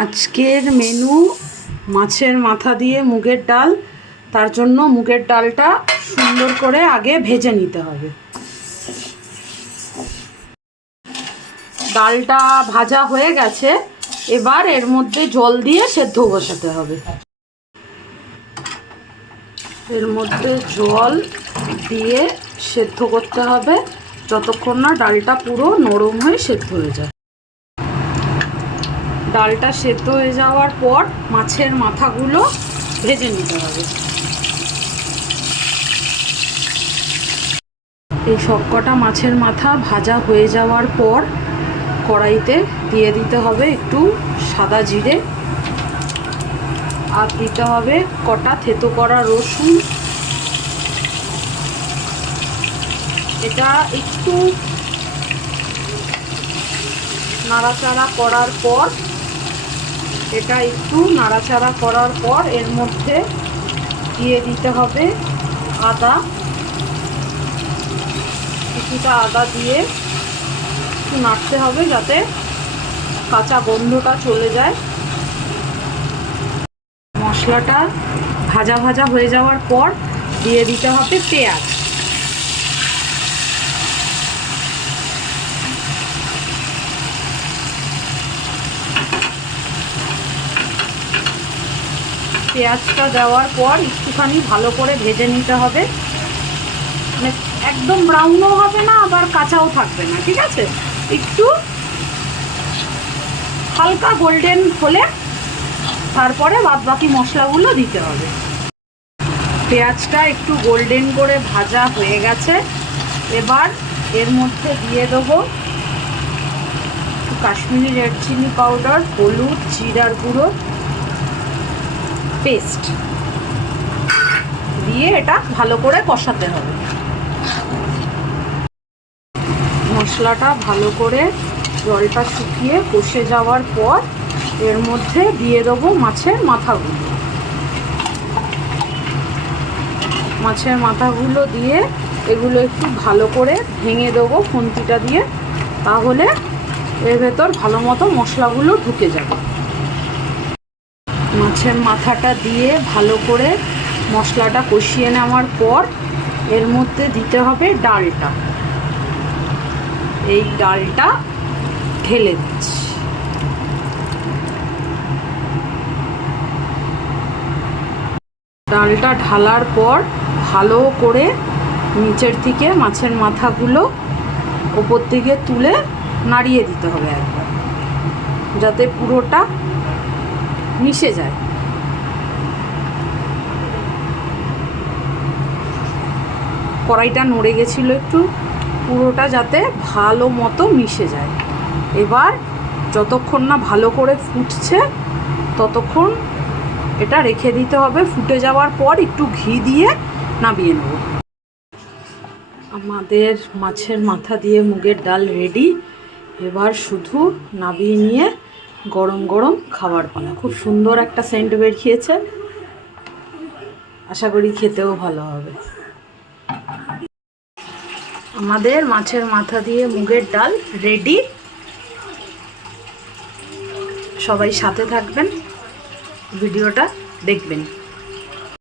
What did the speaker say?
আজকের মেনু মাছের মাথা দিয়ে মুগের ডাল। তার জন্য মুগের ডালটা সুন্দর করে আগে ভেজে নিতে হবে। ডালটা ভাজা হয়ে গেছে, এবার এর মধ্যে জল দিয়ে সেদ্ধ বসাতে হবে। এর মধ্যে জল দিয়ে সেদ্ধ করতে হবে যতক্ষণ না ডালটা পুরো নরম হয়ে সেদ্ধ হয়ে যায়। ডালটা সেদ্ধ হয়ে যাওয়ার পর মাছের মাথাগুলো ভেজে নিতে হবে। এই সবকটা মাছের মাথা ভাজা হয়ে যাওয়ার পর কড়াইতে দিয়ে দিতে হবে একটু সাদা জিরে, আর দিতে হবে কটা থেতো করা রসুন। এটা একটু নাড়াচাড়া করার পর এর মধ্যে দিয়ে দিতে হবে আদা। কিছুটা আদা দিয়ে একটু নাড়তে হবে যাতে কাঁচা গন্ধটা চলে যায়। মশলাটা ভাজা ভাজা হয়ে যাওয়ার পর দিয়ে দিতে হবে পেঁয়াজ। পেঁয়াজটা দেওয়ার পর একটুখানি ভালো করে ভেজে নিতে হবে, মানে একদম ব্রাউনও হবে না আবার কাঁচাও থাকবে না, ঠিক আছে? একটু হালকা গোল্ডেন হলে তারপরে বাদবাকি মশলাগুলো দিতে হবে। পেঁয়াজটা একটু গোল্ডেন করে ভাজা হয়ে গেছে, এবার এর মধ্যে দিয়ে দেবো কাশ্মীরি রেড চিলি পাউডার, হলুদ, জিরার গুঁড়ো পেস্ট দিয়ে এটা ভালো করে কষাতে হবে। মশলাটা ভালো করে জলটা শুকিয়ে কষে যাওয়ার পর এর মধ্যে দিয়ে দেবো মাছের মাথাগুলো। মাছের মাথাগুলো দিয়ে এগুলো একটু ভালো করে ভেঙে দেবো খুন্তিটা দিয়ে, তাহলে এর ভেতর ভালো মতো মশলাগুলো ঢুকে যাবে। মাছের মাথাটা দিয়ে ভালো করে মশলাটা কষিয়ে নেওয়ার পর এর মধ্যে দিতে হবে ডালটা। এই ডালটা ঢেলে দিচ্ছি। ডালটা ঢালার পর ভালো করে নিচের থেকে মাছের মাথাগুলো ওপর থেকে তুলে নাড়িয়ে দিতে হবে একবার, যাতে পুরোটা মিশে যায়। কড়াইটা নড়ে গেছিল একটু, পুরোটা যাতে ভালো মতো মিশে যায়। এবার যতক্ষণ না ভালো করে ফুটছে ততক্ষণ এটা রেখে দিতে হবে। ফুটে যাওয়ার পর একটু ঘি দিয়ে নামিয়ে নেব। আমাদের মাছের মাথা দিয়ে মুগের ডাল রেডি। এবার শুধু নামিয়ে নিয়ে গরম গরম খাবার পালা। খুব সুন্দর একটা সেন্ট বেরিয়েছে, আশা করি খেতেও ভালো হবে। আমাদের মাছের মাথা দিয়ে মুগের ডাল রেডি। সবাই সাথে থাকবেন, ভিডিওটা দেখবেন।